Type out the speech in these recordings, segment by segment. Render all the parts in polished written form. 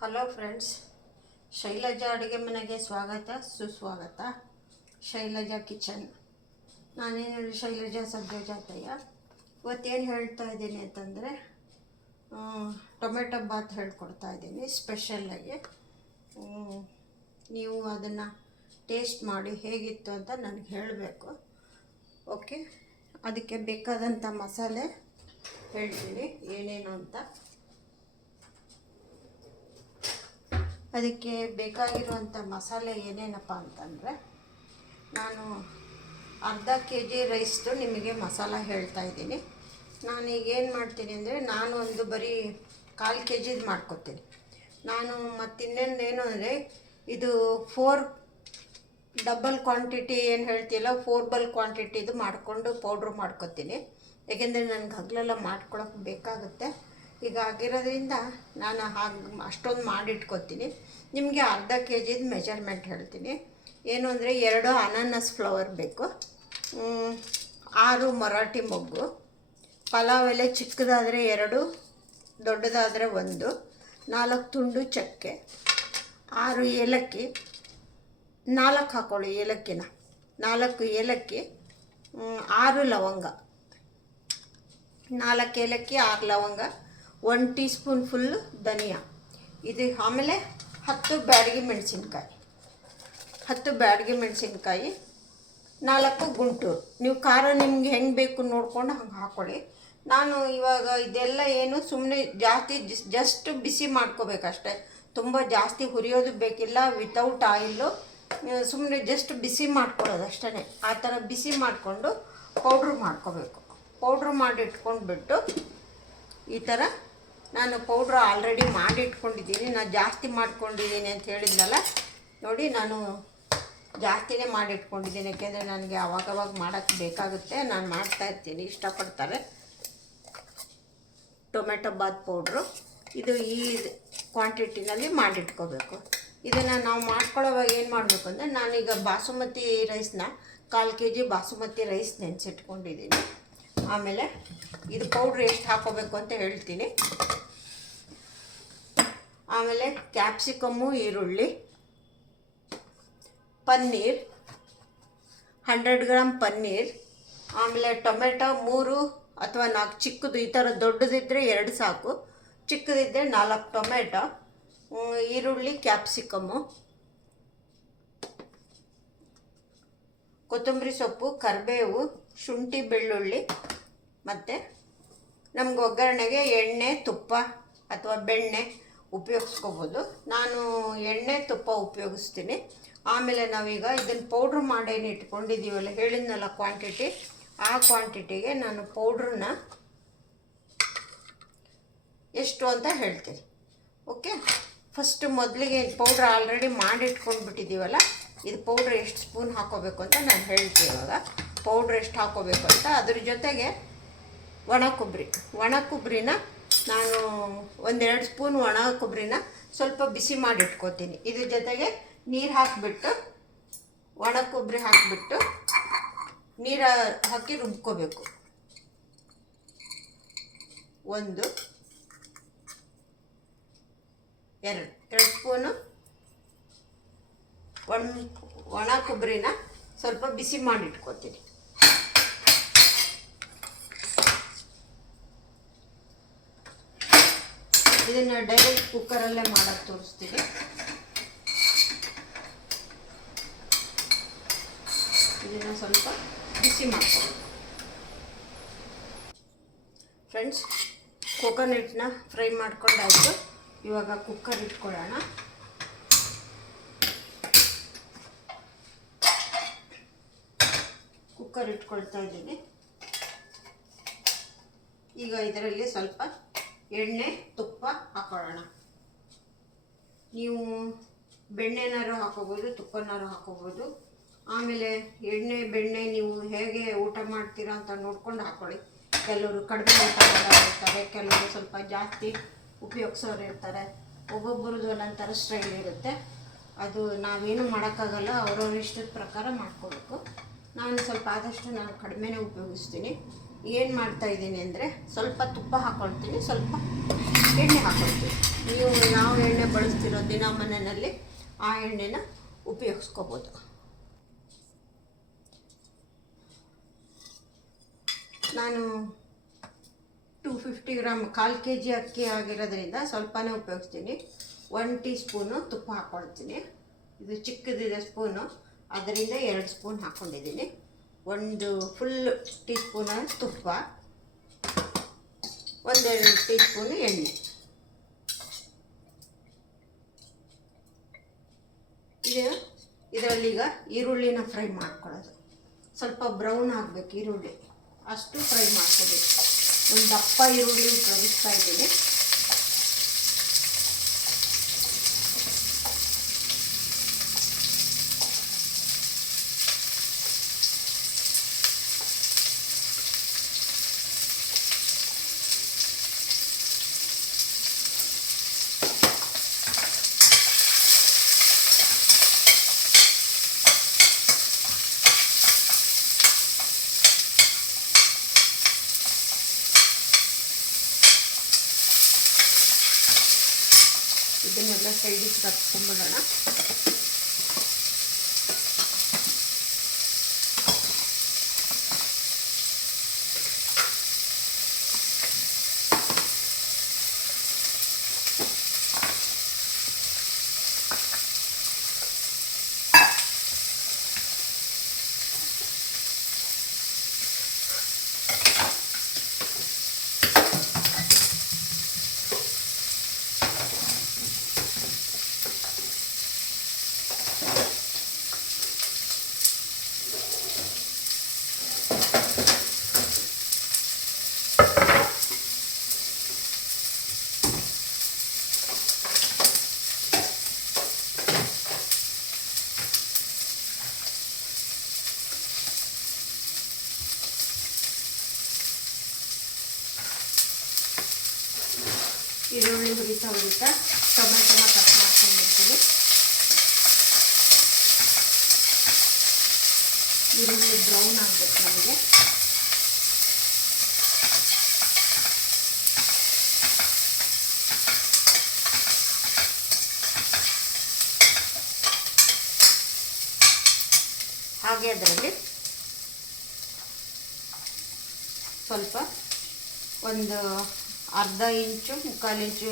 Hello friends, Shailaja ಅಡುಗೆ ಮನೆಗೆ ಸ್ವಾಗತ ಸುಸ್ವಾಗತ. ಶೈಲಜಾ ಕಿಚನ್. ನಾನೇನು ಶೈಲಜಾ ಸಭ್ಯಜಾತಯ್ಯ. ಇವತ್ತೇನು ಹೇಳ್ತಾ ಇದ್ದೀನಿ ಅಂತಂದರೆ ಟೊಮೆಟೊ ಬಾತ್ ಹೇಳ್ಕೊಡ್ತಾ ಇದ್ದೀನಿ ಸ್ಪೆಷಲ್ಲಾಗಿ. ನೀವು ಅದನ್ನು ಟೇಸ್ಟ್ ಮಾಡಿ ಹೇಗಿತ್ತು ಅಂತ ನನಗೆ ಹೇಳಬೇಕು. ಓಕೆ, ಅದಕ್ಕೆ ಬೇಕಾದಂಥ ಮಸಾಲೆ ಹೇಳ್ತೀನಿ ಏನೇನು ಅಂತ. ಅದಕ್ಕೆ ಬೇಕಾಗಿರುವಂಥ ಮಸಾಲೆ ಏನೇನಪ್ಪ ಅಂತಂದರೆ, ನಾನು ಅರ್ಧ KG ರೈಸ್ದು ನಿಮಗೆ ಮಸಾಲ ಹೇಳ್ತಾ ಇದ್ದೀನಿ. ನಾನೀಗ ಏನು ಮಾಡ್ತೀನಿ ಅಂದರೆ, ನಾನು ಒಂದು ಬರೀ 1/4 kg ಮಾಡ್ಕೊತೀನಿ. ನಾನು ಮತ್ತಿನ್ನೇನು ಅಂದರೆ, ಇದು 4 ಡಬಲ್ ಕ್ವಾಂಟಿಟಿ ಏನು ಹೇಳ್ತಿಲ್ಲ, 4 ಬಲ್ ಕ್ವಾಂಟಿಟಿದು ಮಾಡಿಕೊಂಡು ಪೌಡ್ರ್ ಮಾಡ್ಕೊತೀನಿ. ಏಕೆಂದರೆ ನನಗೆ ಹಗಲೆಲ್ಲ ಮಾಡ್ಕೊಳಕ್ಕೆ ಬೇಕಾಗುತ್ತೆ. ಈಗ ಆಗಿರೋದ್ರಿಂದ ನಾನು ಅಷ್ಟೊಂದು ಮಾಡಿಟ್ಕೊತೀನಿ. ನಿಮಗೆ ಅರ್ಧ KGದು ಮೆಜರ್ಮೆಂಟ್ ಹೇಳ್ತೀನಿ. ಏನು ಅಂದರೆ, 2 ಅನಾನಸ್ ಫ್ಲವರ್ ಬೇಕು, 6 ಮರಾಠಿ ಮೊಗ್ಗು, ಪಲಾವ್ ಎಲೆ ಚಿಕ್ಕದಾದರೆ 2, ದೊಡ್ಡದಾದರೆ 1, 4 ತುಂಡು ಚಕ್ಕೆ, 6 ಏಲಕ್ಕಿ, 4 ಹಾಕ್ಕೊಳ್ಳಿ ಏಲಕ್ಕಿನ, 4 ಏಲಕ್ಕಿ, 6 ಲವಂಗ, 4 ಏಲಕ್ಕಿ, 6 ಲವಂಗ, 1 ಟೀ ಸ್ಪೂನ್ ಫುಲ್ಲು ಧನಿಯಾ. ಇದು ಆಮೇಲೆ 10 ಬ್ಯಾಡಗಿ ಮೆಣಸಿನ್ಕಾಯಿ, 4 ಗುಂಟೂರು. ನೀವು ಖಾರ ನಿಮ್ಗೆ ಹೆಂಗೆ ಬೇಕು ನೋಡ್ಕೊಂಡು ಹಂಗೆ ಹಾಕ್ಕೊಳ್ಳಿ. ನಾನು ಇವಾಗ ಇದೆಲ್ಲ ಏನು ಸುಮ್ಮನೆ ಜಸ್ಟ್ ಬಿಸಿ ಮಾಡ್ಕೋಬೇಕಷ್ಟೆ. ತುಂಬ ಜಾಸ್ತಿ ಹುರಿಯೋದು ಬೇಕಿಲ್ಲ. ವಿತೌಟ್ ಆಯಿಲ್ಲು ಸುಮ್ಮನೆ ಜಸ್ಟ್ ಬಿಸಿ ಮಾಡ್ಕೊಳ್ಳೋದು ಅಷ್ಟೇ. ಆ ಥರ ಬಿಸಿ ಮಾಡಿಕೊಂಡು ಪೌಡ್ರ್ ಮಾಡ್ಕೋಬೇಕು. ಪೌಡ್ರ್ ಮಾಡಿ ಇಟ್ಕೊಂಡ್ಬಿಟ್ಟು ಈ ಥರ ನಾನು ಪೌಡ್ರ್ ಆಲ್ರೆಡಿ ಮಾಡಿ ಇಟ್ಕೊಂಡಿದ್ದೀನಿ. ನಾನು ಜಾಸ್ತಿ ಮಾಡ್ಕೊಂಡಿದ್ದೀನಿ ಅಂತ ಹೇಳಿದ್ನಲ್ಲ ನೋಡಿ, ನಾನು ಜಾಸ್ತಿನೇ ಮಾಡಿ ಇಟ್ಕೊಂಡಿದ್ದೀನಿ. ಯಾಕೆಂದರೆ ನನಗೆ ಅವಾಗವಾಗ ಮಾಡೋಕ್ಕೆ ಬೇಕಾಗುತ್ತೆ. ನಾನು ಮಾಡ್ತಾಯಿರ್ತೀನಿ, ಇಷ್ಟಪಡ್ತಾರೆ. ಟೊಮೆಟೊ ಬಾತ್ ಪೌಡ್ರು ಇದು ಈ ಕ್ವಾಂಟಿಟಿನಲ್ಲಿ ಮಾಡಿಟ್ಕೋಬೇಕು. ಇದನ್ನು ನಾವು ಮಾಡ್ಕೊಳ್ಳೋವಾಗ ಏನು ಮಾಡಬೇಕು ಅಂದರೆ, ನಾನೀಗ ಬಾಸುಮತಿ ರೈಸ್ನ 1/4 kg ಬಾಸುಮತಿ ರೈಸ್ ನೆನೆಸಿಟ್ಕೊಂಡಿದ್ದೀನಿ. ಆಮೇಲೆ ಇದು ಪೌಡ್ರ್ ಎಷ್ಟು ಹಾಕೋಬೇಕು ಅಂತ ಹೇಳ್ತೀನಿ. ಆಮೇಲೆ ಕ್ಯಾಪ್ಸಿಕಮ್ಮು, ಈರುಳ್ಳಿ, ಪನ್ನೀರ್ 100 ಗ್ರಾಮ್ ಪನ್ನೀರ್, ಆಮೇಲೆ ಟೊಮೆಟೊ 3 ಅಥವಾ 4 ಚಿಕ್ಕದು. ಈ ಥರ ದೊಡ್ಡದಿದ್ದರೆ 2 ಸಾಕು, ಚಿಕ್ಕದಿದ್ದರೆ 4 ಟೊಮೆಟೊ, ಈರುಳ್ಳಿ, ಕ್ಯಾಪ್ಸಿಕಮ್ಮು, ಕೊತ್ತಂಬರಿ ಸೊಪ್ಪು, ಕರಿಬೇವು, ಶುಂಠಿ, ಬೆಳ್ಳುಳ್ಳಿ, ಮತ್ತು ನಮ್ಗೆ ಒಗ್ಗರಣೆಗೆ ಎಣ್ಣೆ, ತುಪ್ಪ ಅಥವಾ ಬೆಣ್ಣೆ ಉಪಯೋಗಿಸ್ಕೋಬೋದು. ನಾನು ಎಣ್ಣೆ, ತುಪ್ಪ ಉಪಯೋಗಿಸ್ತೀನಿ. ಆಮೇಲೆ ನಾವೀಗ ಇದನ್ನು ಪೌಡ್ರ್ ಮಾಡೇನು ಇಟ್ಕೊಂಡಿದ್ದೀವಲ್ಲ, ಹೇಳಿದ್ನಲ್ಲ ಕ್ವಾಂಟಿಟಿ, ಆ ಕ್ವಾಂಟಿಟಿಗೆ ನಾನು ಪೌಡ್ರನ್ನ ಎಷ್ಟು ಅಂತ ಹೇಳ್ತೀನಿ. ಓಕೆ, ಫಸ್ಟ್ ಮೊದಲಿಗೆ ಪೌಡ್ರ್ ಆಲ್ರೆಡಿ ಮಾಡಿಟ್ಕೊಂಡ್ಬಿಟ್ಟಿದ್ದೀವಲ್ಲ, ಇದು ಪೌಡ್ರ್ ಎಷ್ಟು ಸ್ಪೂನ್ ಹಾಕೋಬೇಕು ಅಂತ ನಾನು ಹೇಳ್ತೀನಿ. ಇವಾಗ ಪೌಡ್ರ್ ಎಷ್ಟು ಹಾಕೋಬೇಕು ಅಂತ. ಅದ್ರ ಜೊತೆಗೆ ಒಣ ಕೊಬ್ಬರಿನ ನಾನು 1-2 ಸ್ಪೂನ್ ಒಣ ಕೊಬ್ಬರಿನ ಸ್ವಲ್ಪ ಬಿಸಿ ಮಾಡಿ ಇಟ್ಕೋತೀನಿ. ಇದ್ರ ಜೊತೆಗೆ ನೀರು ಹಾಕಿಬಿಟ್ಟು, ಒಣ ಕೊಬ್ಬರಿ ಹಾಕಿಬಿಟ್ಟು ನೀರು ಹಾಕಿ ರುಬ್ಕೋಬೇಕು. 1, 2 ಸ್ಪೂನು ಒಣ ಕೊಬ್ಬರಿನ ಸ್ವಲ್ಪ ಬಿಸಿ ಮಾಡಿ ಇಟ್ಕೋತೀನಿ. ಇದನ್ನು ಡೈರೆಕ್ಟ್ ಕುಕ್ಕರಲ್ಲೇ ಮಾಡೋಕ್ಕೆ ತೋರಿಸ್ತೀನಿ. ಇದನ್ನು ಸ್ವಲ್ಪ ಬಿಸಿ ಮಾಡ್ಕೊಳ್ಳಿ ಫ್ರೆಂಡ್ಸ್. ಕೋಕೋನಟ್ನ ಫ್ರೈ ಮಾಡ್ಕೊಂಡಾಯಿತು. ಇವಾಗ ಕುಕ್ಕರ್ ಇಟ್ಕೊಳ್ಳೋಣ. ಕುಕ್ಕರ್ ಇಟ್ಕೊಳ್ತಾ ಇದ್ದೀನಿ. ಈಗ ಇದರಲ್ಲಿ ಸ್ವಲ್ಪ ಎಣ್ಣೆ, ತುಪ್ಪ ಹಾಕೊಳ್ಳೋಣ. ನೀವು ಬೆಣ್ಣೆನಾರು ಹಾಕೋಬೋದು, ತುಪ್ಪನಾರು ಹಾಕೋಬೋದು. ಆಮೇಲೆ ಎಣ್ಣೆ, ಬೆಣ್ಣೆ ನೀವು ಹೇಗೆ ಊಟ ಮಾಡ್ತೀರಾ ಅಂತ ನೋಡ್ಕೊಂಡು ಹಾಕ್ಕೊಳ್ಳಿ. ಕೆಲವರು ಕಡಿಮೆ ಊಟ ಮಾಡೋರು ಇರ್ತಾರೆ, ಕೆಲವರು ಸ್ವಲ್ಪ ಜಾಸ್ತಿ ಉಪಯೋಗಿಸೋರು ಇರ್ತಾರೆ. ಒಬ್ಬೊಬ್ಬರದ್ದು ಒಂದೊಂಥರ ಸ್ಟೈಲ್ ಇರುತ್ತೆ. ಅದು ನಾವೇನು ಮಾಡೋಕ್ಕಾಗಲ್ಲ, ಅವ್ರವ್ರ ಇಷ್ಟದ ಪ್ರಕಾರ ಮಾಡ್ಕೋಬೇಕು. ನಾನು ಸ್ವಲ್ಪ ಆದಷ್ಟು ನಾನು ಕಡಿಮೆನೇ ಉಪಯೋಗಿಸ್ತೀನಿ. ಏನು ಮಾಡ್ತಾಯಿದ್ದೀನಿ ಅಂದರೆ ಸ್ವಲ್ಪ ತುಪ್ಪ ಹಾಕ್ಕೊಳ್ತೀನಿ, ಸ್ವಲ್ಪ ಎಣ್ಣೆ ಹಾಕ್ಕೊಳ್ತೀನಿ. ನೀವು ಯಾವ ಎಣ್ಣೆ ಬಳಸ್ತಿರೋ ದಿನ ಮನೆಯಲ್ಲಿ ಆ ಎಣ್ಣೆನ ಉಪಯೋಗಿಸ್ಕೋಬೋದು. ನಾನು 250 ಗ್ರಾಮ್ 1/4 kg ಅಕ್ಕಿ ಆಗಿರೋದ್ರಿಂದ ಸ್ವಲ್ಪನೇ ಉಪಯೋಗಿಸ್ತೀನಿ. 1 ಟೀ ಸ್ಪೂನು ತುಪ್ಪ ಹಾಕ್ಕೊಳ್ತೀನಿ. ಇದು ಚಿಕ್ಕದಿದೆ ಸ್ಪೂನು, ಅದರಿಂದ 2 ಸ್ಪೂನ್ ಹಾಕ್ಕೊಂಡಿದ್ದೀನಿ. 1 ಫುಲ್ ಟೀ ಸ್ಪೂನ ತುಪ್ಪ, 1-2 ಟೀ ಸ್ಪೂನು ಎಣ್ಣೆ. ಇದರಲ್ಲೀಗ ಈರುಳ್ಳಿನ ಫ್ರೈ ಮಾಡ್ಕೊಳ್ಳೋದು. ಸ್ವಲ್ಪ ಬ್ರೌನ್ ಆಗಬೇಕು ಈರುಳ್ಳಿ, ಅಷ್ಟು ಫ್ರೈ ಮಾಡ್ಕೋಬೇಕು. ಒಂದು ದಪ್ಪ ಈರುಳ್ಳಿ ಉಪಯೋಗಿಸ್ತಾ ಇದ್ದೀನಿ. ಇದನ್ನೆಲ್ಲ ಸೈಡಿಗೆ ತರ್ಸ್ಕೊಂಡ್ಬಿಡೋಣ. ಈರುಳ್ಳಿ ಹುರಿತಾ ಟೊಮೆಟೊನ ಕಟ್ ಮಾಡ್ಕೊಂಡಿರ್ತೀನಿ. ಈರುಳ್ಳಿ ಬ್ರೌನ್ ಆಗಬೇಕು ನಮಗೆ. ಹಾಗೆ ಅದರಲ್ಲಿ ಸ್ವಲ್ಪ ಒಂದು ಅರ್ಧ ಇಂಚು 1/4 ಇಂಚು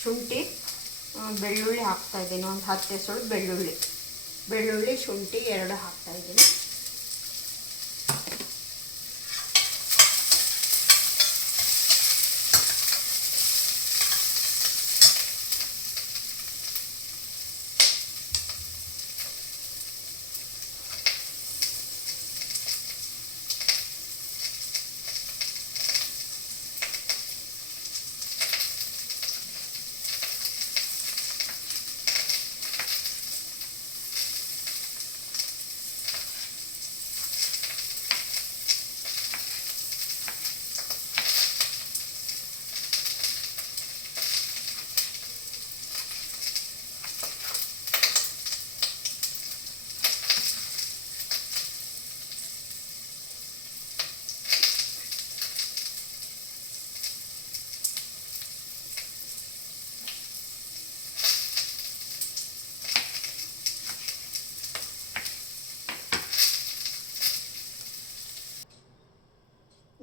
ಶುಂಠಿ, ಬೆಳ್ಳುಳ್ಳಿ ಹಾಕ್ತಾಯಿದ್ದೀನಿ. ಒಂದು 10 ಎಸಳು ಬೆಳ್ಳುಳ್ಳಿ ಶುಂಠಿ 2 ಹಾಕ್ತಾಯಿದ್ದೀನಿ.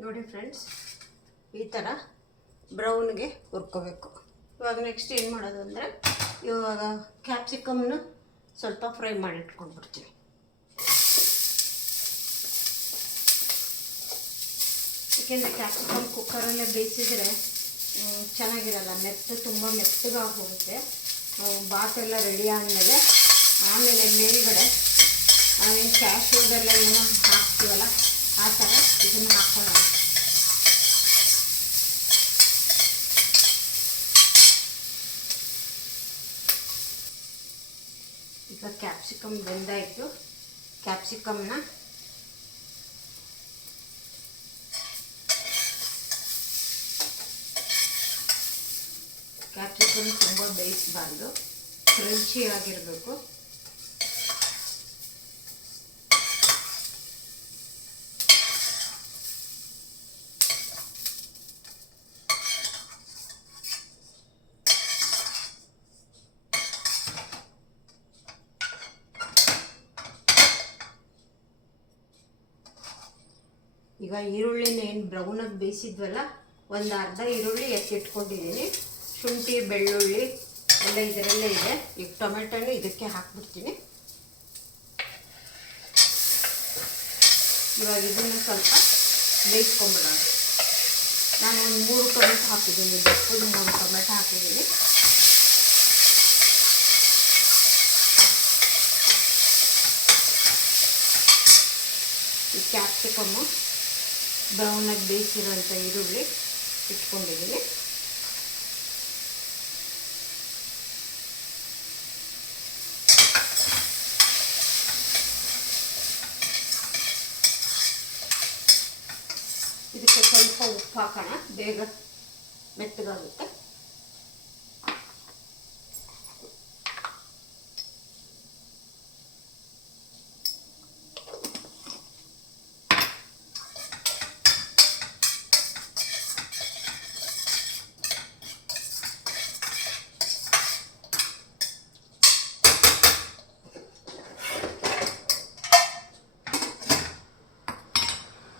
ನೋಡಿ ಫ್ರೆಂಡ್ಸ್, ಈ ಥರ ಬ್ರೌನ್ಗೆ ಹುರ್ಕೋಬೇಕು. ಇವಾಗ ನೆಕ್ಸ್ಟ್ ಏನು ಮಾಡೋದು ಅಂದರೆ, ಇವಾಗ ಕ್ಯಾಪ್ಸಿಕಮ್ನ ಸ್ವಲ್ಪ ಫ್ರೈ ಮಾಡಿ ಇಟ್ಕೊಂಡ್ಬಿಡ್ತೀವಿ. ಏಕೆಂದರೆ ಕ್ಯಾಪ್ಸಿಕಮ್ ಕುಕ್ಕರಲ್ಲೇ ಬೇಯಿಸಿದರೆ ಚೆನ್ನಾಗಿರಲ್ಲ, ತುಂಬ ಮೆತ್ತಗಾಗಿ ಹೋಗುತ್ತೆ. ಬಾತೆಲ್ಲ ರೆಡಿ ಆದಮೇಲೆ ಆಮೇಲೆ ಮೇಲ್ಗಡೆ ನಾವೇನು ಕ್ಯಾಶ್ಯೂದೆಲ್ಲ ಏನೋ ಹಾಕ್ತೀವಲ್ಲ ಆ ಥರ ಇದನ್ನು ಹಾಕ್ಕೊಳ್ಳೋಣ. ಈಗ ಕ್ಯಾಪ್ಸಿಕಮ್ ಬೆಂದಾಯಿತು. ಕ್ಯಾಪ್ಸಿಕಮ್ನ ತುಂಬ ಬೇಯಿಸಬಾರ್ದು, ಕ್ರಂಚಿ ಆಗಿರಬೇಕು. ಈಗ ಈರುಳ್ಳಿನ ಏನು ಬ್ರೌನಾಗಿ ಬೇಯಿಸಿದ್ವಲ್ಲ, ಒಂದು ಅರ್ಧ ಈರುಳ್ಳಿ ಎತ್ತಿಟ್ಕೊಂಡಿದ್ದೀನಿ. ಶುಂಠಿ ಬೆಳ್ಳುಳ್ಳಿ ಎಲ್ಲ ಇದರಲ್ಲೇ ಇದೆ. ಈಗ ಟೊಮೆಟೊನು ಇದಕ್ಕೆ ಹಾಕ್ಬಿಡ್ತೀನಿ. ಇವಾಗ ಇದನ್ನು ಸ್ವಲ್ಪ ಬೇಯಿಸ್ಕೊಂಬಿಡೋಣ. ನಾನು ಒಂದು 3 ಟೊಮೆಟೊ ಹಾಕಿದ್ದೀನಿ, ದಪ್ಪದ 3 ಟೊಮೆಟೊ ಹಾಕಿದ್ದೀನಿ. ಈ ಕ್ಯಾಪ್ಸಿಕಮ್ಮು ಬ್ರೌನಾಗಿ ಬೇಯಿಸಿರೋಂಥ ಈರುಳ್ಳಿ ಇಟ್ಕೊಂಡಿದ್ದೀನಿ. ಇದಕ್ಕೆ ಸ್ವಲ್ಪ ಉಪ್ಪು ಹಾಕೋಣ, ಬೇಗ ಮೆತ್ತಗಾಗುತ್ತೆ.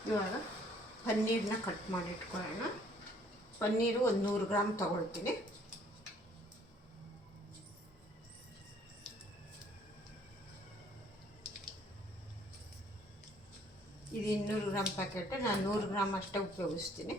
ಇವಾಗ ಪನ್ನೀರನ್ನ ಕಟ್ ಮಾಡಿ ಇಟ್ಕೊಳ್ಳೋಣ. ಪನ್ನೀರು ಒಂದು 100 ಗ್ರಾಮ್ ತಗೊಳ್ತೀನಿ. ಇದು 200 ಗ್ರಾಮ್ ಪ್ಯಾಕೆಟ್, ನಾನು 100 ಗ್ರಾಮ್ ಅಷ್ಟೇ ಉಪಯೋಗಿಸ್ತೀನಿ.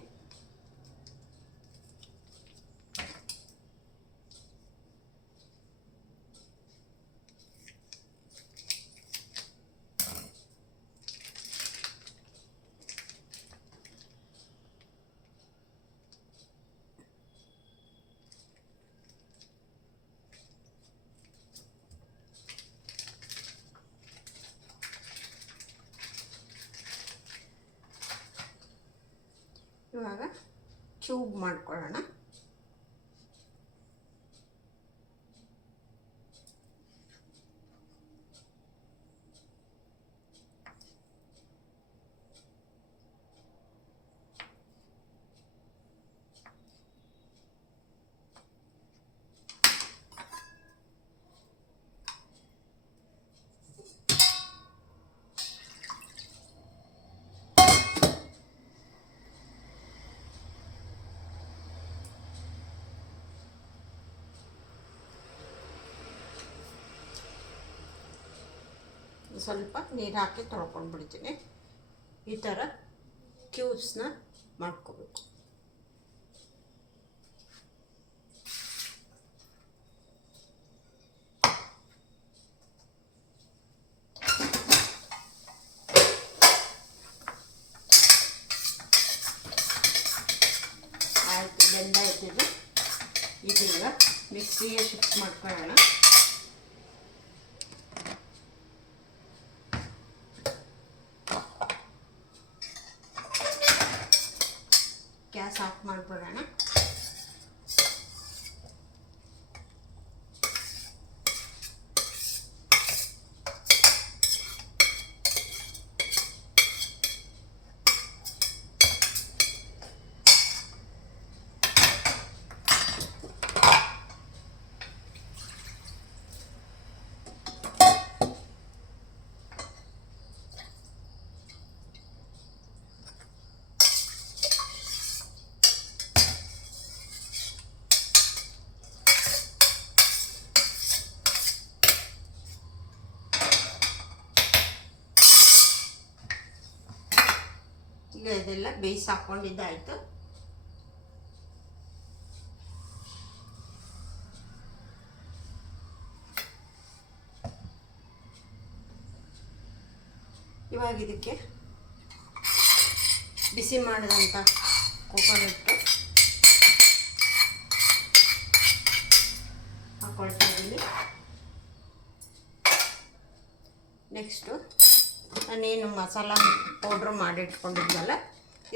ಇವಾಗ ಕ್ಯೂಬ್ ಮಾಡ್ಕೊಳ್ಳೋಣ. ಸ್ವಲ್ಪ ನೀರು ಹಾಕಿ ತೊಳ್ಕೊಂಡು ಬಿಡ್ತೀನಿ. ಈ ಥರ ಕ್ಯೂಬ್ಸ್ನ ಮಾಡ್ಕೋಬೇಕು. ಆಯಿತು, ಬೆಂದಾಯ್ತಿದೆ. ಇದೀಗ ಮಿಕ್ಸಿಗೆ ಶಿಫ್ಟ್ ಮಾಡ್ಕೊಳ್ಳೋಣ. ಗ್ಯಾಸ್ ಆಫ್ ಮಾಡಿಬಿಡೋಣ. ಈಗ ಇದೆಲ್ಲ ಬೇಯಿಸಿ ಹಾಕ್ಕೊಂಡಿದ್ದಾಯಿತು. ಇವಾಗ ಇದಕ್ಕೆ ಬಿಸಿ ಮಾಡಿದಂಥ ಕೋಕೋನಟ್ಟು ಹಾಕ್ಕೊಳ್ತಾ ಇದ್ದೀನಿ. ನೆಕ್ಸ್ಟು ನಾನೇನು ಮಸಾಲ ಪೌಡ್ರ್ ಮಾಡಿಟ್ಕೊಂಡಿದ್ನಲ್ಲ,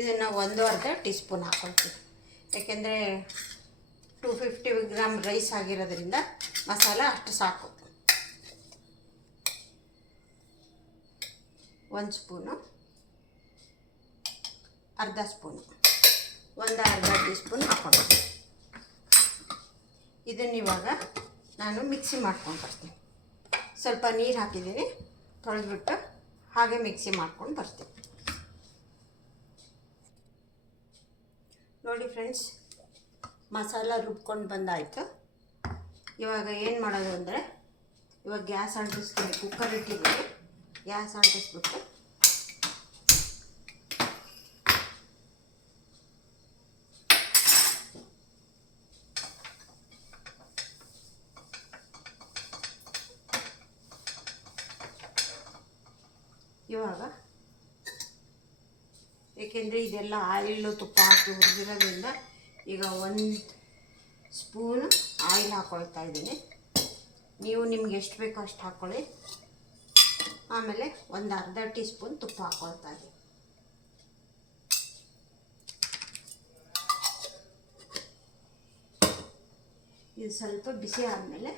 ಇದನ್ನು 1.5 ಟೀ ಸ್ಪೂನ್ ಹಾಕ್ಕೊಳ್ತೀನಿ. ಯಾಕೆಂದರೆ 250 ಗ್ರಾಮ್ ರೈಸ್ ಆಗಿರೋದ್ರಿಂದ ಮಸಾಲ ಅಷ್ಟು ಸಾಕು. 1 ಸ್ಪೂನು, ಅರ್ಧ ಸ್ಪೂನು, ಅರ್ಧ ಟೀ ಸ್ಪೂನ್ ಹಾಕ್ಕೊಂಡು ಇದನ್ನಿವಾಗ ನಾನು ಮಿಕ್ಸಿ ಮಾಡ್ಕೊಂಡು ಬರ್ತೀನಿ. ಸ್ವಲ್ಪ ನೀರು ಹಾಕಿದ್ದೀನಿ, ತೊಳೆದ್ಬಿಟ್ಟು ಹಾಗೆ ಮಿಕ್ಸಿ ಮಾಡ್ಕೊಂಡು ಬರ್ತೀನಿ. ನೋಡಿ ಫ್ರೆಂಡ್ಸ್, ಮಸಾಲ ರುಬ್ಕೊಂಡು ಬಂದಾಯಿತು. ಇವಾಗ ಏನು ಮಾಡೋದು ಅಂದರೆ, ಇವಾಗ ಗ್ಯಾಸ್ ಅಂಟಿಸ್ತೀನಿ. ಕುಕ್ಕರ್ ಇಟ್ಟಿದ್ದೀನಿ, ಗ್ಯಾಸ್ ಅಂಟಿಸ್ಬಿಟ್ಟು ಇವಾಗ, ಏಕೆಂದರೆ ಇದೆಲ್ಲ ಆಯಿಲು ತುಪ್ಪ ಹಾಕಿ ಹುರಿದಿರೋದ್ರಿಂದ ಈಗ 1 ಸ್ಪೂನು ಆಯಿಲ್ ಹಾಕ್ಕೊಳ್ತಾ ಇದ್ದೀನಿ. ನೀವು ನಿಮ್ಗೆ ಎಷ್ಟು ಬೇಕೋ ಅಷ್ಟು ಹಾಕ್ಕೊಳ್ಳಿ. ಆಮೇಲೆ ಒಂದು ಅರ್ಧ ಟೀ ಸ್ಪೂನ್ ತುಪ್ಪ ಹಾಕ್ಕೊಳ್ತಾ ಇದ್ದೀನಿ. ಇದು ಸ್ವಲ್ಪ ಬಿಸಿ ಆದಮೇಲೆ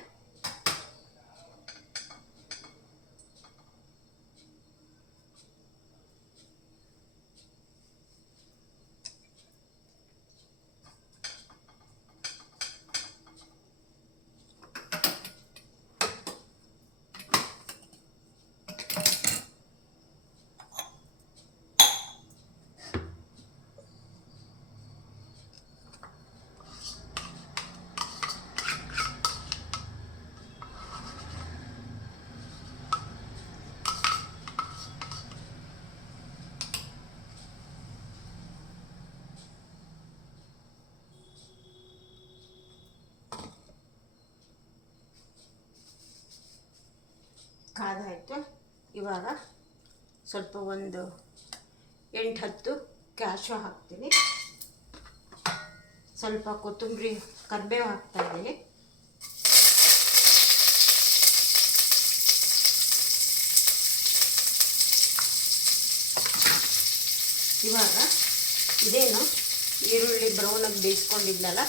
ಕಾದಾಯಿತು. ಇವಾಗ ಸ್ವಲ್ಪ ಒಂದು 8-10 ಕ್ಯಾಶು ಹಾಕ್ತೀನಿ. ಸ್ವಲ್ಪ ಕೊತ್ತಂಬರಿ ಕರಿಬೇವು ಹಾಕ್ತಾಯಿದ್ದೀನಿ. ಇವಾಗ ಇದೇನು ಈರುಳ್ಳಿ ಬ್ರೌನಾಗಿ ಬೇಯಿಸ್ಕೊಂಡಿದ್ನಲ್ಲ,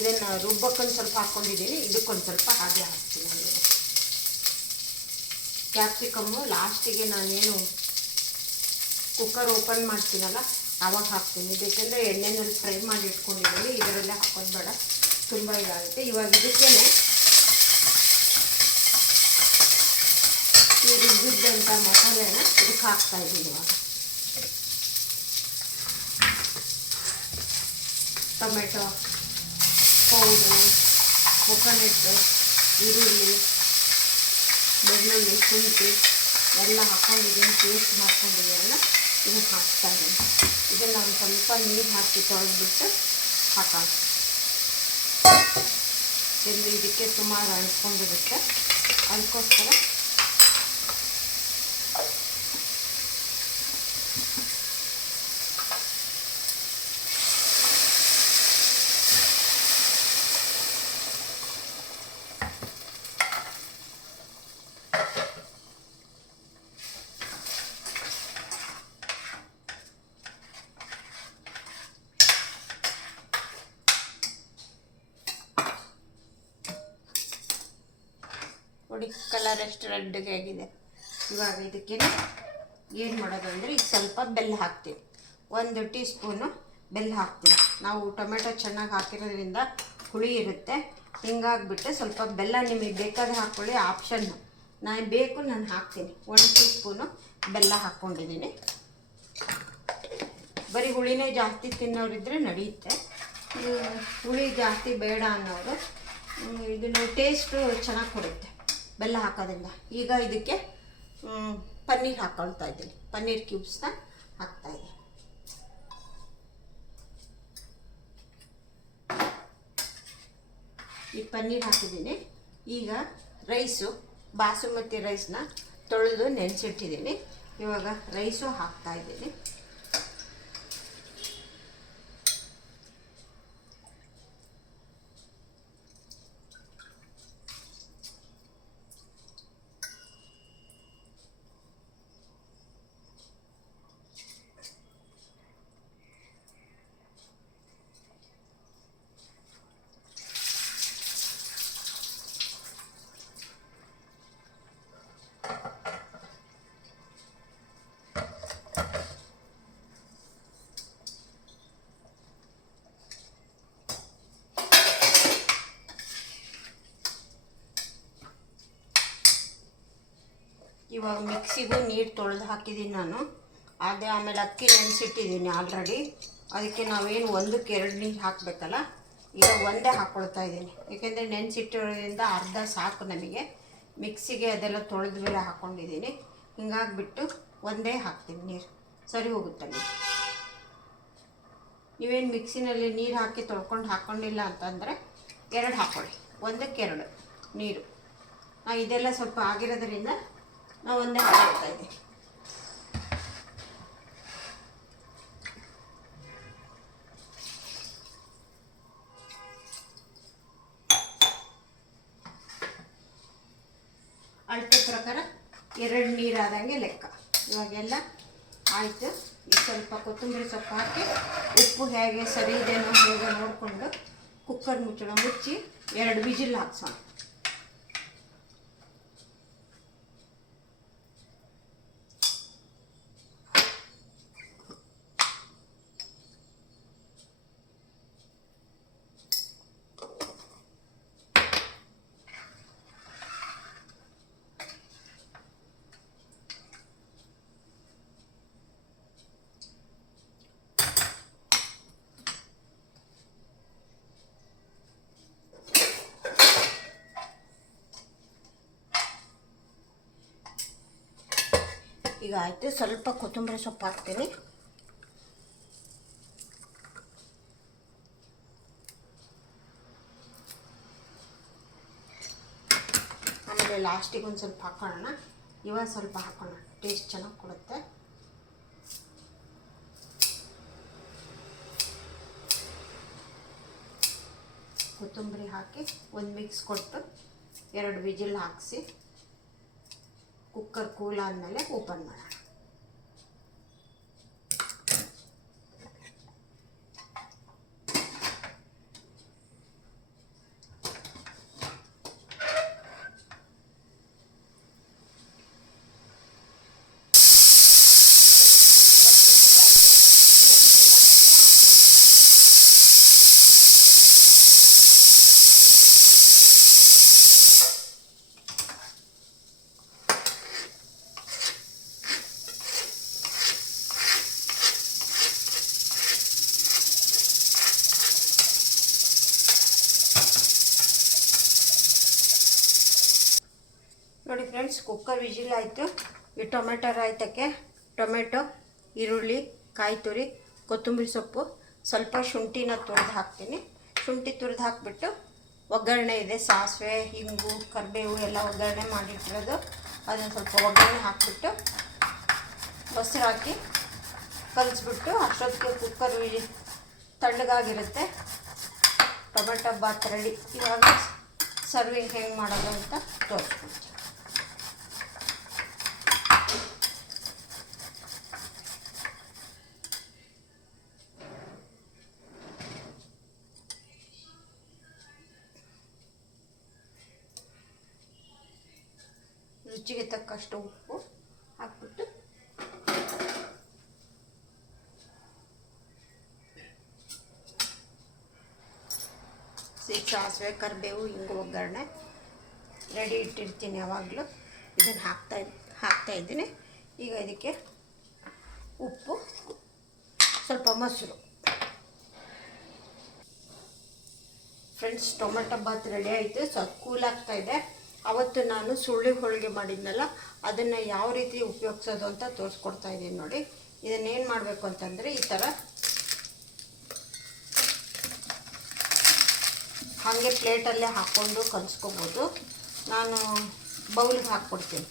ಇದನ್ನು ರುಬ್ಬಕ್ಕೊಂದು ಸ್ವಲ್ಪ ಹಾಕ್ಕೊಂಡಿದ್ದೀನಿ. ಇದಕ್ಕೊಂದು ಸ್ವಲ್ಪ ಹಾಗೆ ಹಾಕ್ತೀನಿ. ಕ್ಯಾಪ್ಸಿಕಮ್ಮು ಲಾಸ್ಟಿಗೆ ನಾನೇನು ಕುಕ್ಕರ್ ಓಪನ್ ಮಾಡ್ತೀನಲ್ಲ ಆವಾಗ ಹಾಕ್ತೀನಿ. ಬೇಕೆಂದರೆ ಎಣ್ಣೆನಲ್ಲಿ ಫ್ರೈ ಮಾಡಿ ಇಟ್ಕೊಂಡಿದ್ದೀನಿ, ಇದರಲ್ಲೇ ಹಾಕೋದು ಬೇಡ, ತುಂಬ ಇದಾಗುತ್ತೆ. ಇವಾಗ ಇದಕ್ಕೇ ಈ ರುಬ್ಬಿದ್ದಂಥ ಮಸಾಲೆನ ಇದಕ್ಕೆ ಹಾಕ್ತಾಯಿದ್ದೀನಿ. ಇವಾಗ ಟೊಮೆಟೊ ಪೌಡ್ರು, ಕೊಕೊನಟ್, ಈರುಳ್ಳಿ, ಬೆಳ್ಳುಳ್ಳಿ, ಶುಂಠಿ ಎಲ್ಲ ಹಾಕ್ಕೊಂಡಿದ್ದೀನಿ, ಪೇಸ್ಟ್ ಮಾಡ್ಕೊಂಡಿದ್ದೀನಲ್ಲ ಇದನ್ನು ಹಾಕ್ತಾಯಿದ್ದೀನಿ. ಇದನ್ನು ಒಂದು ಸ್ವಲ್ಪ ನೀರು ಹಾಕಿ ತೊಳೆದ್ಬಿಟ್ಟು ಹಾಕೋಣ. ಎಂದು ಇದಕ್ಕೆ ಸುಮಾರು ಅಂಟ್ಕೊಂಡಿರುತ್ತೆ, ಅದಕ್ಕೋಸ್ಕರ ನೋಡಿ ಕಲರ್ ಎಷ್ಟು ರೆಡ್ಗೆ ಆಗಿದೆ. ಇವಾಗ ಇದಕ್ಕೆ ಏನು ಮಾಡೋದು ಅಂದರೆ, ಈಗ ಸ್ವಲ್ಪ ಬೆಲ್ಲ ಹಾಕ್ತೀನಿ. 1 ಟೀ ಸ್ಪೂನು ಬೆಲ್ಲ ಹಾಕ್ತೀನಿ. ನಾವು ಟೊಮೆಟೊ ಚೆನ್ನಾಗಿ ಹಾಕಿರೋದ್ರಿಂದ ಹುಳಿ ಇರುತ್ತೆ, ಹಿಂಗಾಗಿಬಿಟ್ಟು ಸ್ವಲ್ಪ ಬೆಲ್ಲ ನಿಮಗೆ ಬೇಕಾದ್ರೆ ಹಾಕ್ಕೊಳ್ಳಿ, ಆಪ್ಷನ್ನು. ನಾನು ಹಾಕ್ತೀನಿ. 1 ಟೀ ಸ್ಪೂನು ಬೆಲ್ಲ ಹಾಕ್ಕೊಂಡಿದ್ದೀನಿ. ಬರೀ ಹುಳಿನೇ ಜಾಸ್ತಿ ತಿನ್ನೋರಿದ್ದರೆ ನಡೆಯುತ್ತೆ. ಹುಳಿ ಜಾಸ್ತಿ ಬೇಡ ಅನ್ನೋರು ಇದನ್ನು ಟೇಸ್ಟು ಚೆನ್ನಾಗಿ ಕೊಡುತ್ತೆ ಬೆಲ್ಲ ಹಾಕೋದ್ರಿಂದ. ಈಗ ಇದಕ್ಕೆ ಪನ್ನೀರ್ ಹಾಕ್ಕೊಳ್ತಾ ಇದ್ದೀನಿ. ಪನ್ನೀರ್ ಕ್ಯೂಬ್ಸ್ನ ಹಾಕ್ತಾಯಿದ್ದೀನಿ. ಈ ಪನ್ನೀರ್ ಹಾಕಿದ್ದೀನಿ. ಈಗ ರೈಸು, ಬಾಸುಮತಿ ರೈಸ್ನ ತೊಳೆದು ನೆನೆಸಿಟ್ಟಿದ್ದೀನಿ. ಇವಾಗ ರೈಸು ಹಾಕ್ತಾಯಿದ್ದೀನಿ. ಇವಾಗ ಮಿಕ್ಸಿಗೂ ನೀರು ತೊಳೆದು ಹಾಕಿದ್ದೀನಿ ನಾನು. ಆಮೇಲೆ ಅಕ್ಕಿ ನೆನೆಸಿಟ್ಟಿದ್ದೀನಿ ಆಲ್ರೆಡಿ. ಅದಕ್ಕೆ ನಾವೇನು ಒಂದಕ್ಕೆ 2 ನೀರು ಹಾಕಬೇಕಲ್ಲ, ಈಗ ಒಂದೇ ಹಾಕ್ಕೊಳ್ತಾ ಇದ್ದೀನಿ. ಏಕೆಂದರೆ ನೆನೆಸಿಟ್ಟಿರೋದ್ರಿಂದ ಅರ್ಧ ಸಾಕು ನಮಗೆ. ಮಿಕ್ಸಿಗೆ ಅದೆಲ್ಲ ತೊಳೆದು ಬೇರೆ ಹಾಕ್ಕೊಂಡಿದ್ದೀನಿ. ಹಿಂಗಾಗಿಬಿಟ್ಟು ಒಂದೇ ಹಾಕ್ತೀನಿ ನೀರು, ಸರಿ ಹೋಗುತ್ತಲ್ಲ. ನೀವೇನು ಮಿಕ್ಸಿನಲ್ಲಿ ನೀರು ಹಾಕಿ ತೊಳ್ಕೊಂಡು ಹಾಕ್ಕೊಂಡಿಲ್ಲ ಅಂತಂದರೆ 2 ಹಾಕ್ಕೊಳ್ಳಿ, ಒಂದಕ್ಕೆ 2 ನೀರು. ಇದೆಲ್ಲ ಸ್ವಲ್ಪ ಆಗಿರೋದ್ರಿಂದ ನಾವು ಒಂದೇ ಹಾಕ್ತಾ ಇದ್ದೀವಿ. ಅಳತೆ ಪ್ರಕಾರ 2 ನೀರಾದಂಗೆ ಲೆಕ್ಕ. ಇವಾಗೆಲ್ಲ ಆಯಿತು. ಈಗ ಸ್ವಲ್ಪ ಕೊತ್ತಂಬರಿ ಸೊಪ್ಪು ಹಾಕಿ ಉಪ್ಪು ಹೇಗೆ ಸರಿ ಇದೆನೋ ಹೇಗೆ ನೋಡಿಕೊಂಡು ಕುಕ್ಕರ್ ಮುಚ್ಚಳ ಮುಚ್ಚಿ 2 ವಿಜಿಲ್ ಹಾಕ್ಸೋಣ. ಈಗ ಆಯಿತು. ಸ್ವಲ್ಪ ಕೊತ್ತಂಬರಿ ಸೊಪ್ಪು ಹಾಕ್ತೀನಿ. ಆಮೇಲೆ ಲಾಸ್ಟಿಗೆ ಒಂದು ಸ್ವಲ್ಪ ಹಾಕೋಣ. ಇವಾಗ ಸ್ವಲ್ಪ ಹಾಕೋಣ, ಟೇಸ್ಟ್ ಚೆನ್ನಾಗಿ ಕೊಡುತ್ತೆ. ಕೊತ್ತಂಬರಿ ಹಾಕಿ ಒಂದು ಮಿಕ್ಸ್ ಕೊಟ್ಟು 2 ವಿಜಿಲ್ ಹಾಕಿಸಿ ಕುಕ್ಕರ್ ಕೂಲ್ ಆದಮೇಲೆ ಓಪನ್ ಮಾಡೋಣ. ನೋಡಿ ಫ್ರೆಂಡ್ಸ್, ಕುಕ್ಕರ್ ವಿಜಿಲ್ ಆಯಿತು. ಈ ಟೊಮೆಟೊ ರಾಯ್ತಕ್ಕೆ ಟೊಮೆಟೊ, ಈರುಳ್ಳಿ, ಕಾಯಿ ತುರಿ, ಕೊತ್ತಂಬರಿ ಸೊಪ್ಪು, ಸ್ವಲ್ಪ ಶುಂಠಿನ ತುರಿದು ಹಾಕ್ತೀನಿ. ಶುಂಠಿ ತುರಿದು ಹಾಕಿಬಿಟ್ಟು ಒಗ್ಗರಣೆ ಇದೆ, ಸಾಸಿವೆ, ಹಿಂಗು, ಕರಿಬೇವು ಎಲ್ಲ ಒಗ್ಗರಣೆ ಮಾಡಿಟ್ಟಿರೋದು. ಅದನ್ನು ಸ್ವಲ್ಪ ಒಗ್ಗರಣೆ ಹಾಕಿಬಿಟ್ಟು ಮೊಸರು ಹಾಕಿ ಕಲಿಸ್ಬಿಟ್ಟು ಅಷ್ಟೊತ್ತಿಗೆ ಕುಕ್ಕರ್ ವಿಜಿಲ್ ತಣ್ಣಗಾಗಿರುತ್ತೆ. Tomato bath ready. ಇವಾಗ ಸರ್ವಿಂಗ್ ಹೆಂಗೆ ಮಾಡೋದು ಅಂತ ತೋರಿಸ್ತೀನಿ. ರುಚಿಗೆ ತಕ್ಕಷ್ಟು ಉಪ್ಪು ಹಾಕ್ಬಿಟ್ಟು ಸಾಸಿವೆ, ಕರಿಬೇವು, ಹಿಂಗು ಒಗ್ಗರಣೆ ರೆಡಿ ಇಟ್ಟಿರ್ತೀನಿ ಯಾವಾಗಲೂ. ಇದನ್ನು ಹಾಕ್ತಾ ಇದ್ದೀನಿ. ಈಗ ಇದಕ್ಕೆ ಉಪ್ಪು, ಸ್ವಲ್ಪ ಮೊಸರು. ಫ್ರೆಂಡ್ಸ್, ಟೊಮೆಟೊ ಬಾತ್ ರೆಡಿ ಆಯಿತು. ಸ್ವಲ್ಪ ಕೂಲ್ ಆಗ್ತಾಯಿದೆ. ಅವತ್ತು ನಾನು ಸುಳ್ಳಿ ಹೋಳಿಗೆ ಮಾಡಿದ್ನಲ್ಲ, ಅದನ್ನು ಯಾವ ರೀತಿ ಉಪಯೋಗಿಸೋದು ಅಂತ ತೋರಿಸ್ಕೊಡ್ತಾ ಇದ್ದೀನಿ ನೋಡಿ. ಇದನ್ನೇನು ಮಾಡಬೇಕು ಅಂತಂದರೆ ಈ ಥರ ಹಾಗೆ ಪ್ಲೇಟಲ್ಲೇ ಹಾಕ್ಕೊಂಡು ಕಲಿಸ್ಕೋಬೋದು. ನಾನು ಬೌಲ್ಗೆ ಹಾಕ್ಕೊಡ್ತೀನಿ.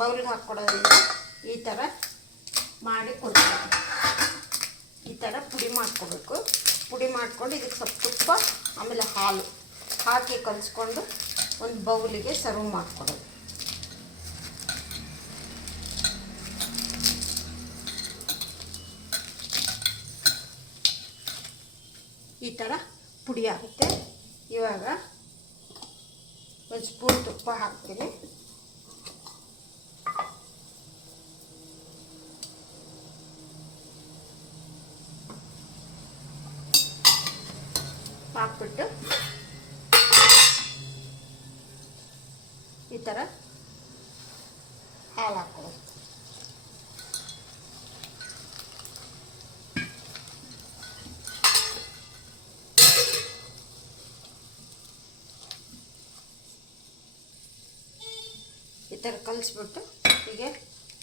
ಬೌಲ್ಗೆ ಹಾಕ್ಕೊಡೋದ್ರಿಂದ ಈ ಥರ ಮಾಡಿ ಕೊಡ್ತೀನಿ. ಈ ಥರ ಪುಡಿ ಮಾಡ್ಕೋಬೇಕು. ಪುಡಿ ಮಾಡ್ಕೊಂಡು ಇದಕ್ಕೆ ಸ್ವಲ್ಪ ತುಪ್ಪ ಆಮೇಲೆ ಹಾಲು ಹಾಕಿ ಕಲಿಸ್ಕೊಂಡು ಒಂದು ಬೌಲಿಗೆ ಸರ್ವ್ ಮಾಡಿಕೊಡೋದು. ಈ ಥರ ಪುಡಿ ಆಗುತ್ತೆ. ಇವಾಗ ಒಂದು ಸ್ಪೂನ್ ತುಪ್ಪ ಹಾಕ್ತೀನಿ. ಹಾಕ್ಬಿಟ್ಟು ಈ ಥರ ಹಾಲು ಹಾಕ್ಕೊಳ್ಳೋದು. ಈ ಥರ ಕಲಿಸ್ಬಿಟ್ಟು ಹೀಗೆ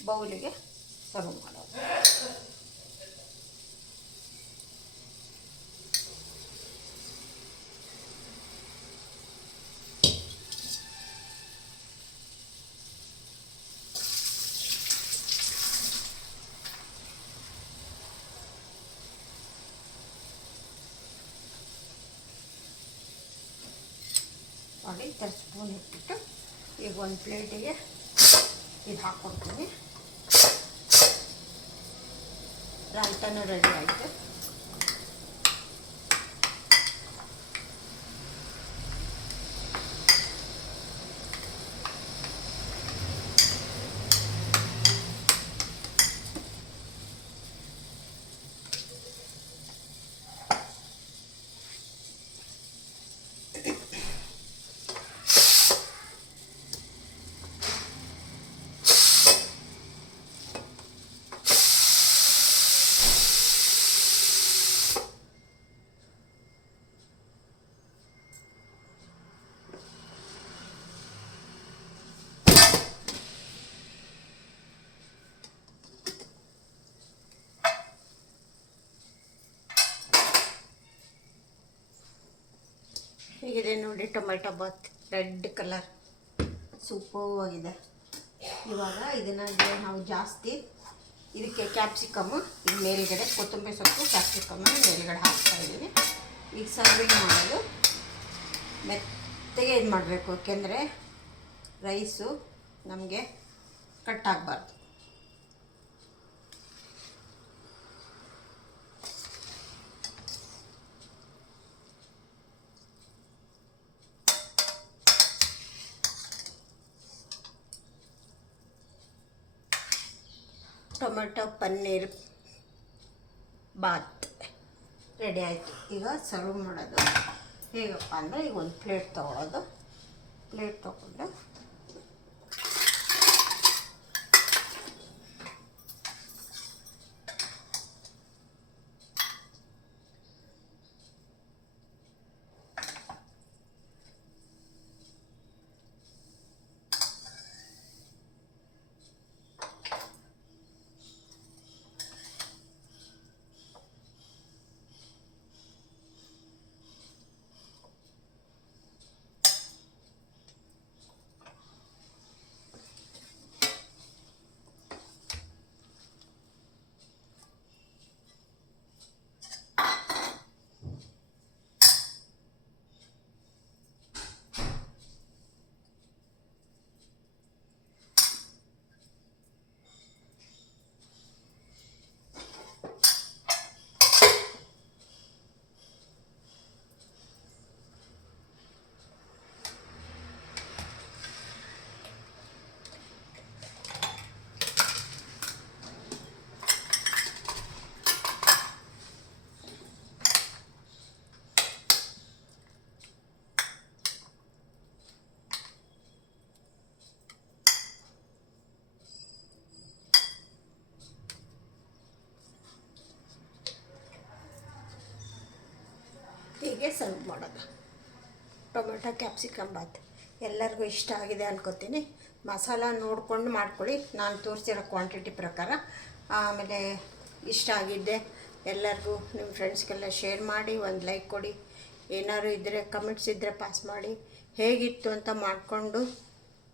ಬೌಲಿಗೆ ಸರ್ವ್ ಮಾಡೋದು. ನೋಡಿ, ಈ ಥರ ಸ್ಪೂನ್ ಇಟ್ಬಿಟ್ಟು ಈಗ ಒಂದು ಪ್ಲೇಟಿಗೆ ಇದು ಹಾಕ್ಕೊಡ್ತೀನಿ. ರಾಯ್ತಾನು ರೆಡಿ ಆಯಿತು. ಹೀಗಿದೆ ನೋಡಿ, ಟೊಮೆಟೊ ಬಾತ್ ರೆಡ್ ಕಲರ್ ಸೂಪರ್ವಾಗಿದೆ. ಇವಾಗ ಇದನ್ನು ನಾವು ಜಾಸ್ತಿ ಇದಕ್ಕೆ ಕ್ಯಾಪ್ಸಿಕಮ್ಮು ಇದು ಮೇಲ್ಗಡೆ, ಕೊತ್ತಂಬರಿ ಸೊಪ್ಪು ಕ್ಯಾಪ್ಸಿಕಮ್ಮನ್ನು ಮೇಲ್ಗಡೆ ಹಾಕ್ತಾಯಿದ್ದೀನಿ. ಈಗ ಸರ್ವಿಂಗ್ ಮಾಡೋದು ಮೆತ್ತಗೆ ಇದು ಮಾಡಬೇಕು, ಯಾಕೆಂದರೆ ರೈಸು ನಮಗೆ ಕಟ್ಟಾಗಬಾರ್ದು. ಟೊಮೆಟೊ ಪನ್ನೀರ್ ಬಾತ್ ರೆಡಿ ಆಯಿತು. ಈಗ ಸರ್ವ್ ಮಾಡೋದು ಹೇಗಪ್ಪ ಅಂದರೆ, ಈಗ ಒಂದು ಪ್ಲೇಟ್ ತೊಗೊಳ್ಳೋದು. ಪ್ಲೇಟ್ ತೊಗೊಂಡು ಹೀಗೆ ಸರ್ವ್ ಮಾಡೋದು. ಟೊಮೆಟೊ ಕ್ಯಾಪ್ಸಿಕಮ್ ಬಾತ್ ಎಲ್ಲರಿಗೂ ಇಷ್ಟ ಆಗಿದೆ ಅನ್ಕೋತೀನಿ. ಮಸಾಲ ನೋಡಿಕೊಂಡು ಮಾಡ್ಕೊಳ್ಳಿ, ನಾನು ತೋರಿಸಿರೋ ಕ್ವಾಂಟಿಟಿ ಪ್ರಕಾರ. ಆಮೇಲೆ ಇಷ್ಟ ಆಗಿದ್ದೆ ಎಲ್ಲರಿಗೂ ನಿಮ್ಮ ಫ್ರೆಂಡ್ಸ್ಗೆಲ್ಲ ಶೇರ್ ಮಾಡಿ, ಒಂದು ಲೈಕ್ ಕೊಡಿ. ಏನಾದ್ರು ಇದ್ದರೆ ಕಮೆಂಟ್ಸ್ ಇದ್ದರೆ ಪಾಸ್ ಮಾಡಿ. ಹೇಗಿತ್ತು ಅಂತ ಮಾಡಿಕೊಂಡು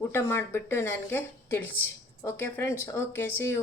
ಊಟ ಮಾಡಿಬಿಟ್ಟು ನನಗೆ ತಿಳಿಸಿ. Okay friends, okay, see you.